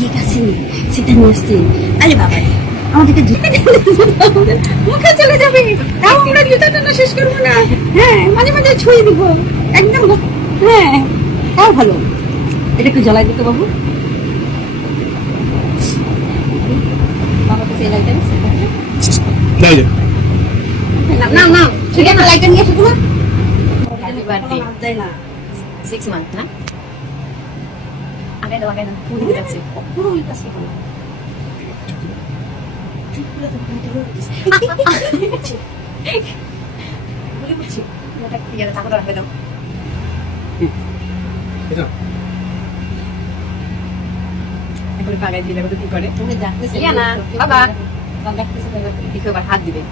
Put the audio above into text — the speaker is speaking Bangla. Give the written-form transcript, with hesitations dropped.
ঠিক আছে, সেটা নিয়ে আসছি। আরে বাবা রে, আমাদেরকে মুখে চলে যাবে, তাও আমরা জুতা টানা শেষ করবো না। হ্যাঁ, মাঝে মাঝে ছুঁয়ে দিব একদম। হ্যাঁ, তাও ভালো। এটা একটু জ্বালাই দিত বাবু। বাবার কাছে লাইটার না না, ঠিক আছে, লাইটার নিয়ে আসো না। Happy birthday. দেয় না 6 মান্থ না, আগে দাও আগে দাও, পুরো যাচ্ছে পুরো কাছে করো। বলে বলছি এটা কি আর চাকর রাখবে দাও। এটা এখন পাগাই দিলে কত কি করে তুমি দেখতেছ না বাবা, বাবা দেখতেছ দেখো হাত দিবে।